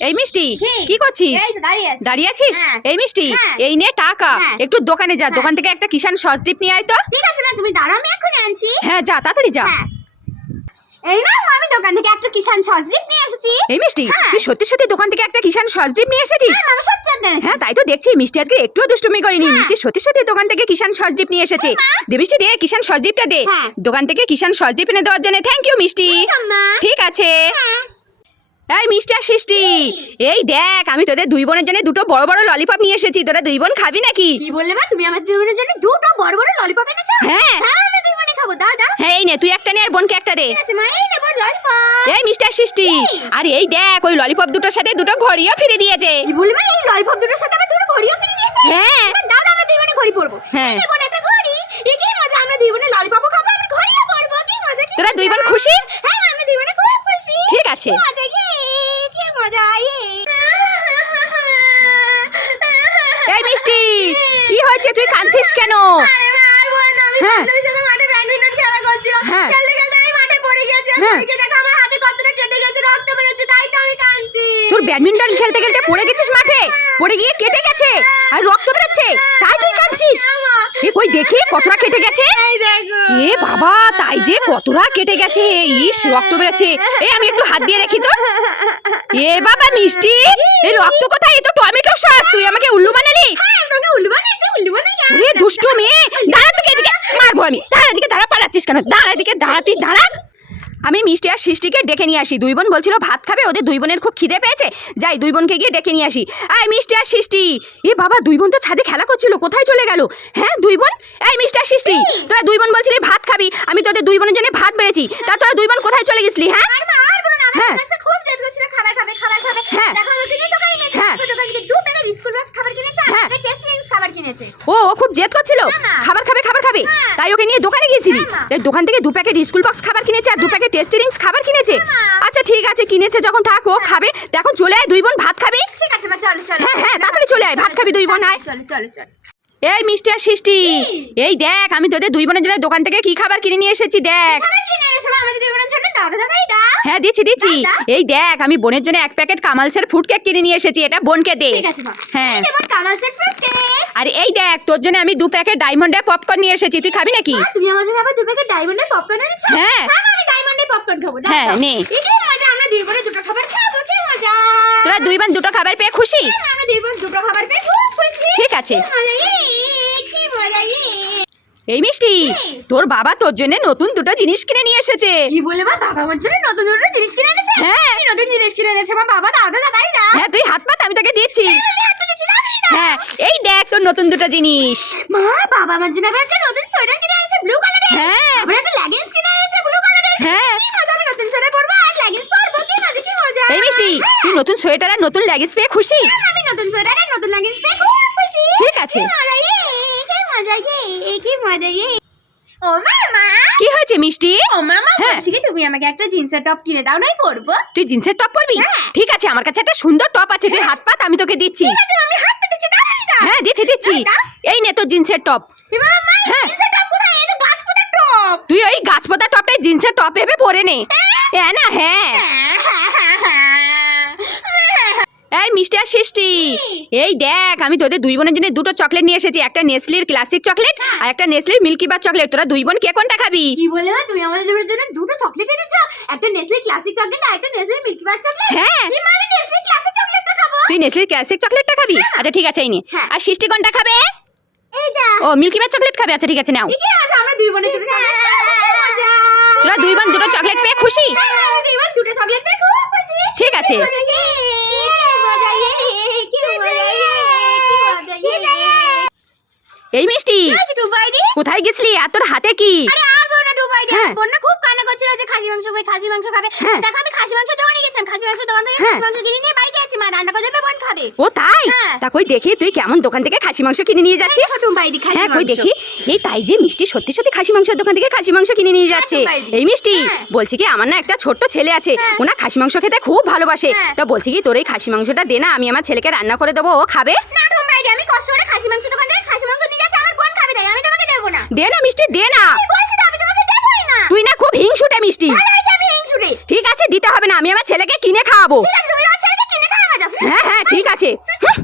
এই মিষ্টি কি? করছিস দাঁড়িয়ে আছিস হ্যাঁ। এই মিষ্টি হ্যাঁ। এই নে টাকা হ্যাঁ। একটু দোকানে যা। দোকান থেকে একটা কিষান সজদীপ নিয়ে আয় তো ঠিক আছে মা তুমি দাঁড়াও আমি এক্ষুনি আনছি হ্যাঁ যা তাড়াতাড়ি যা এই না আমি দোকান থেকে একটা কিষান সজীব নিয়ে এসেছি এই মিষ্টি। তুই সত্যি সত্যি দোকান থেকে একটা কিষান সজদীপ নিয়ে এসেছিস হ্যাঁ আমি সত্যি আনতে হ্যাঁ তাই তো দেখছি মিষ্টি আজকে একটুও দুষ্টুমি করেনি। মিষ্টি সত্যি সত্যি দোকান থেকে কিষান সজদীপ নিয়ে এসেছে দে মিষ্টি দে কিষান সজদীপটা দে। দোকান থেকে কিষান সজদীপ এনে দেওয়ার জন্য থ্যাংক ইউ মিষ্টি ঠিক আছে। এই মিষ্টি আর সৃষ্টি এই দেখ আমি তোদের দুই বোনের জন্য দুটো বড় বড় ললিপপ নিয়ে এসেছি তোরা দুই বোন খাবি নাকি? কি বললে মা? তুমি আমার জীবনের জন্য দুটো বড় বড় ললিপপ এনেছো? হ্যাঁ। আমি দুই মানে খাব দাও দাও। হ্যাঁ এই নে তুই একটা নে আর বোনকে একটা দে। ঠিক আছে মা এই নেব ললিপপ এই মিস্টার সৃষ্টি আর এই দেখ ওই ললিপপ দুটোর সাথে দুটো ঘড়িও ফিরে দিয়েছে। কি বললে মা? এই ললিপপ দুটোর সাথে আবার দুটো ঘড়িও ফ্রি দিয়েছে? হ্যাঁ। এবার দাও দাও, আমরা দুই বোনে ঘড়ি পরবো। হ্যাঁ। এই বোন একটা ঘড়ি। এ কি মজা আমরা দুই বোনে ললিপপও খাব আমরা ঘড়িও পরবো কি মজা কি তোরা দুই বোন খুশি? হ্যাঁ আমরা দুই বোনে খুব খুশি। ঠিক আছে। তাই তো আমি কাঁদছি। তোর ব্যাডমিন্টন খেলতে খেলতে পড়ে গেছিস মাঠে? পড়ে গিয়ে কেটে গেছে আর রক্ত বেরোচ্ছে তাই তুই কাঁদছিস? হ্যাঁ, এ কই দেখি কতটা কেটে গেছে? এ বাবা তাই যে কতটা কেটে গেছে ইস রক্ত বেরোচ্ছে। এই আমি একটু হাত দিয়ে দেখি তো। এ বাবা মিষ্টি এই রক্ত কোথায়? এ তো টমেটো সস তুই আমাকে উল্লু বানালি? এদিকে আমি দাঁড়া এদিকে দাঁড়া পালাচ্ছিস কেন? দাঁড়া এদিকে দাঁড়া তুই দাঁড়া। আমি মিষ্টি আর সৃষ্টিকে ডেকে নিয়ে আসি। দুই বোন বলছিল ভাত খাবে? ওদের দুই বোনের খুব খিদে পেয়েছে। যাই দুই বোনকে গিয়ে ডেকে নিয়ে আসি। এই মিষ্টি আর সৃষ্টি এ বাবা দুই বোন তো ছাদে খেলা করছিল কোথায় চলে গেল? হ্যাঁ দুই বোন? এই মিষ্টি আর সৃষ্টি তোরা দুই বোন বলছিলি ভাত খাবি? আমি তোদের দুই বোনের জন্য ভাত বেড়েছি। তা তোরা দুই বোন কোথায় চলে গেছিলি হ্যাঁ? আর ও ও খুব জেদ করছিল। হ্যাঁ, খাবার খাবে খাবার খাবে। হ্যাঁ। তাই ওকে নিয়ে দোকানে গিয়েছিলি? হ্যাঁ, দোকান থেকে দু প্যাকেট স্কুল বক্স খাবার কিনেছে আর দু প্যাকেট টেস্টি রিংস খাবার কিনেছে? হ্যাঁ, আচ্ছা ঠিক আছে কিনেছে যখন থাক ও খাবে। তা এখন চলে আয় দুই বোন ভাত খাবি। ঠিক আছে মা, চলো, চলো। হ্যাঁ, হ্যাঁ, তাড়াতাড়ি চলে আয়, ভাত খাবি দুই বোন, আয়। চলো, চলো, চলো। এই মিষ্টি আর সৃষ্টি এই। দেখ আমি তোদের দুই বোনের জন্য দোকান থেকে কি খাবার কিনে নিয়ে এসেছি দেখ। আমাদের জন্য? দাও, হ্যাঁ দিচ্ছি দিচ্ছি। এই দেখ আমি বোনের জন্য এক প্যাকেট কামালসের ফুড কেক কিনে নিয়ে এসেছি এটা বোনকে দে ঠিক আছে হ্যাঁ কামালসের। আর এই দেখ তোর জন্য আমি দু প্যাকেট ডায়মন্ডের পপকর্ন নিয়ে এসেছি তুই খাবি নাকি তুমি আমার জন্য আবার দু প্যাকেট ডায়মন্ডের পপকর্ন এনেছো? হ্যাঁ। আমি ডায়মন্ডের পপকর্ন খাব, হ্যাঁ, নে। মজা, আমরা দুই বোনে দুটো খাবার খাব, কি মজা। তোরা দুই বোন দুটো খাবার পেয়ে খুশি হ্যাঁ, আমরা দুই বোন দুটো খাবার পেয়ে খুব খুশি। ঠিক আছে। কি মজা, ইয়ে, কি মজা, ইয়ে। এই মিষ্টি তোর বাবা তোর জন্য নতুন দুটো জিনিস কিনে নিয়ে এসেছে। কি বলে মা বাবা আমার জন্য নতুন নতুন জিনিস কিনে এনেছে? হ্যাঁ। কি নতুন জিনিস কিনে এনেছে মা বাবা দাদা দাদাই দা হ্যাঁ তুই হাত পাত আমি তোকে দিচ্ছি। আমি হাতে দিচ্ছি দাদাই দা হ্যাঁ এই দেখ তোর নতুন দুটো জিনিস। মা বাবা আমার জন্য আবার একটা নতুন সোয়েটার কিনে এনেছে ব্লু কালারের হ্যাঁ। আবার একটা লেগিংস কিনে এনেছে ব্লু কালারের হ্যাঁ। কি মজা আমি নতুন সোয়েটার পরবো আর লেগিংস পরবো কি মজা কি মজা। এই মিষ্টি তুই নতুন সোয়েটার আর নতুন লেগিংস পেয়ে খুশি? হ্যাঁ, আমি নতুন সোয়েটার আর নতুন লেগিংস পেয়ে খুব খুশি। ঠিক আছে। কি মজা। ও মামা। কি হয়েছে মিষ্টি? ও মামা হ্যাঁ। বলছি কি তুমি আমাকে একটা জিন্সের টপ কিনে দাও নাই পরবো। তুই জিন্সের টপ পরবি? হ্যাঁ। ঠিক আছে আমার কাছে একটা সুন্দর টপ আছে তুই হাত পাত আমি তোকে দিচ্ছি। ঠিক আছে আমি হাত পেতেছি তাড়াতাড়ি দাও। হ্যাঁ দিচ্ছি দিচ্ছি। দাও, দাও। এই নে তোর জিন্সের টপ। এবার মা হ্যাঁ। জিন্সের টপ কোথায়? এই তো গাছ টপ। তুই ওই গাছপাতা টপে জিন্সের টপ ভেবে পরে নে। হ্যাঁ। না হ্যাঁ। এই মিষ্টি আর সৃষ্টি এই দেখ আমি তোদের দুই বোনের জন্য দুটো চকলেট নিয়ে এসেছি একটা নেসলির ক্লাসিক চকলেট আর একটা নেসলির মিল্কি বার চকলেট। তোরা দুই বোন কে কোনটা খাবি? কি বলে তুমি আমাদের জন্য জন্য দুটো চকলেট এনেছো? একটা নেসলে ক্লাসিক চকলেট আর একটা নেসলে মিল্কি বার চকলেট? হ্যাঁ। আমি নেসলে ক্লাসিক চকলেটটা খাব। তুই নেসলির ক্লাসিক চকলেটটা খাবি? আচ্ছা ঠিক আছে এই নে। হ্যাঁ। আর সৃষ্টি কোনটা খাবে? ও মিল্কি বার চকলেট খাবে? আচ্ছা ঠিক আছে নাও। কি মজা আমরা দুই বোনে দুটো চকলেট তোরা দুই বোন দুটো চকলেট পেয়ে খুশি? হ্যাঁ, আমরা দুই বোন দুটো চকলেট পেয়ে খুব খুশি। ঠিক আছে। কি মজা ইয়ে, কি মজা ইয়ে, কি মজা ইয়ে, কি মজা ইয়ে। এই মিষ্টি? কোথায় গেছলি আর তোর হাতে কি আরে আর বোনা ডুবাই দি হ্যাঁ। বোনা খুব কান্না করছিল যে খাসি মাংস ভাই খাসি মাংস খাবে হ্যাঁ। দেখো আমি খাসি মাংস দোকানে গেছিলাম খাসি মাংস দোকান থেকে হ্যাঁ। খাসি মাংস কিনে নিয়ে বাড়িতে আছি মা রান্না করে দেবে বোন খাবে ও তাই। তা কই দেখি তুই কেমন দোকান থেকে খাসি মাংস কিনে নিয়ে যাচ্ছিস টুম্পাই দি খাসি হ্যাঁ কই দেখি এই তাই যে মিষ্টি সত্যি সত্যি খাসি মাংসের দোকান থেকে খাসি মাংস কিনে নিয়ে যাচ্ছে এই মিষ্টি। বলছি কি আমার না একটা ছোট্ট ছেলে আছে। ওনা খাসি মাংস খেতে খুব ভালোবাসে। তা বলছি কি তোর এই খাসি মাংসটা দে না আমি আমার ছেলেকে রান্না করে দেবো ও খাবে না দি আমি কষ্ট করে খাসি মাংস দোকান থেকে খাসি মাংস নিয়ে যাচ্ছি আমার বোন খাবে তাই আমি তোমাকে দেবো না দে না মিষ্টি দে না। বলছি তো আমি তোমাকে দেবই না। তুই না খুব হিংসুটে মিষ্টি। আমি হিংসুটে। ঠিক আছে দিতে হবে না আমি আমার ছেলেকে কিনে খাওয়াবো। ঠিক আছে তুমি আমার ছেলেকে কিনে খাওয়াবা হ্যাঁ হ্যাঁ ঠিক আছে। হুঁ।